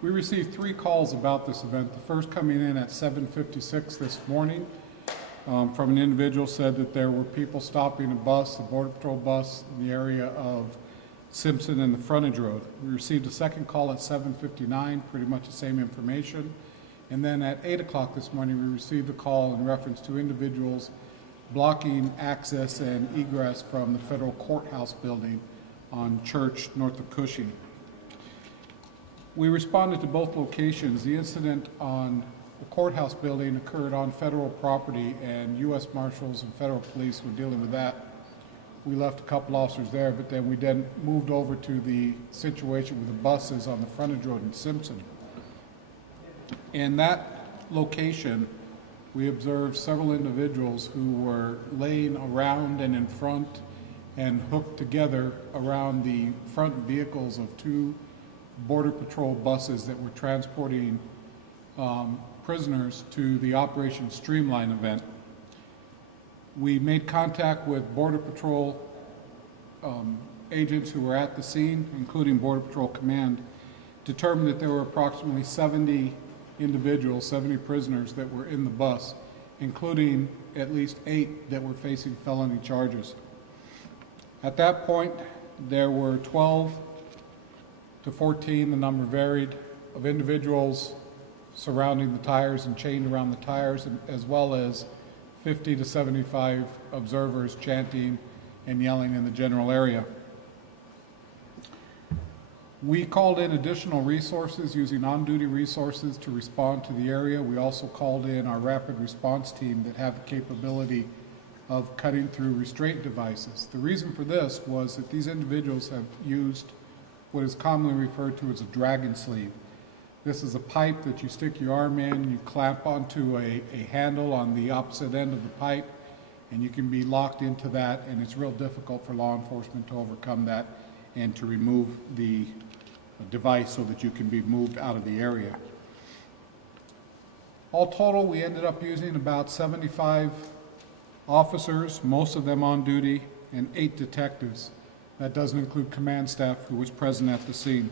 We received 3 calls about this event. The first coming in at 7:56 this morning from an individual said that there were people stopping a bus, a Border Patrol bus, in the area of Simpson and the frontage road. We received a second call at 7:59, pretty much the same information. And then at 8 o'clock this morning, we received a call in reference to individuals blocking access and egress from the federal courthouse building on Church north of Cushing. We responded to both locations. The incident on the courthouse building occurred on federal property, and U.S. Marshals and federal police were dealing with that. We left a couple officers there, but then we moved over to the situation with the buses on the frontage road in Simpson. In that location, we observed several individuals who were laying around and in front and hooked together around the front vehicles of 2 Border Patrol buses that were transporting prisoners to the Operation Streamline event. We made contact with Border Patrol agents who were at the scene, including Border Patrol Command, determined that there were approximately 70 individuals, 70 prisoners that were in the bus, including at least 8 that were facing felony charges. At that point, there were 12 to 14, the number varied, of individuals surrounding the tires and chained around the tires, as well as 50 to 75 observers chanting and yelling in the general area. We called in additional resources using on-duty resources to respond to the area. We also called in our rapid response team that have the capability of cutting through restraint devices. The reason for this was that these individuals have used what is commonly referred to as a dragon sleeve. This is a pipe that you stick your arm in, you clamp onto a handle on the opposite end of the pipe, and you can be locked into that, and it's real difficult for law enforcement to overcome that and to remove the device so that you can be moved out of the area. All total, we ended up using about 75 officers, most of them on duty, and 8 detectives. That doesn't include command staff who was present at the scene.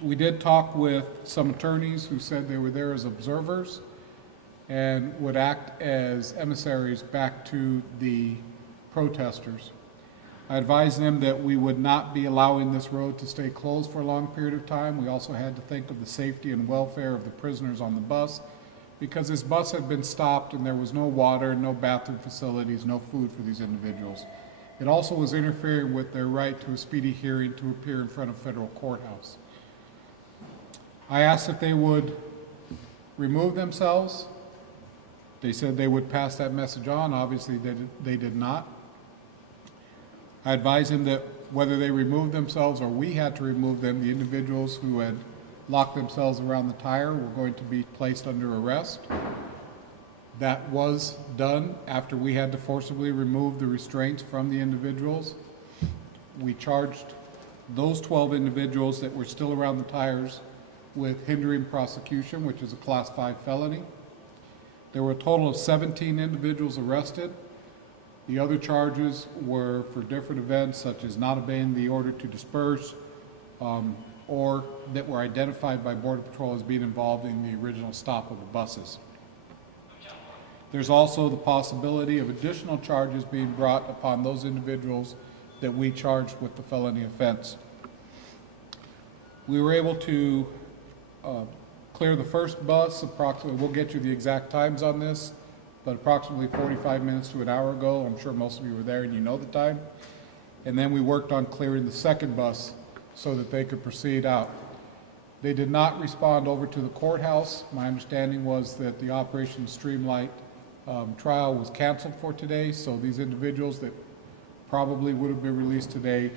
We did talk with some attorneys who said they were there as observers and would act as emissaries back to the protesters. I advised them that we would not be allowing this road to stay closed for a long period of time. We also had to think of the safety and welfare of the prisoners on the bus, because this bus had been stopped and there was no water, no bathroom facilities, no food for these individuals. It also was interfering with their right to a speedy hearing to appear in front of federal courthouse. I asked if they would remove themselves. They said they would pass that message on. Obviously, they did not. I advised them that whether they removed themselves or we had to remove them, the individuals who had locked themselves around the tire were going to be placed under arrest. That was done after we had to forcibly remove the restraints from the individuals. We charged those 12 individuals that were still around the tires with hindering prosecution, which is a Class 5 felony. There were a total of 17 individuals arrested. The other charges were for different events, such as not obeying the order to disperse, or that were identified by Border Patrol as being involved in the original stop of the buses. There's also the possibility of additional charges being brought upon those individuals that we charged with the felony offense. We were able to clear the first bus approximately, we'll get you the exact times on this, but approximately 45 minutes to an hour ago. I'm sure most of you were there and you know the time. And then we worked on clearing the second bus so that they could proceed out. They did not respond over to the courthouse. My understanding was that the Operation Streamline trial was canceled for today, so these individuals that probably would have been released today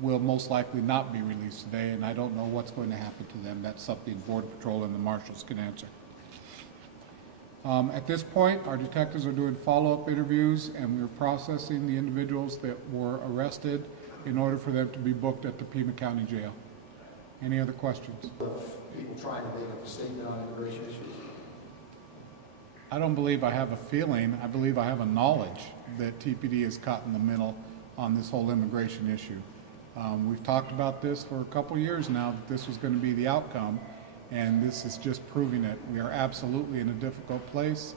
will most likely not be released today, and I don't know what's going to happen to them. That's something Border Patrol and the marshals can answer. At this point, our detectives are doing follow-up interviews, and we're processing the individuals that were arrested in order for them to be booked at the Pima County Jail. Any other questions? People trying to make up a statement on immigration issues? I don't believe I have a feeling. I believe I have a knowledge that TPD is caught in the middle on this whole immigration issue. We've talked about this for a couple years now, that this was going to be the outcome, and this is just proving it. We are absolutely in a difficult place,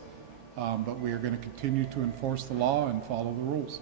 but we are going to continue to enforce the law and follow the rules.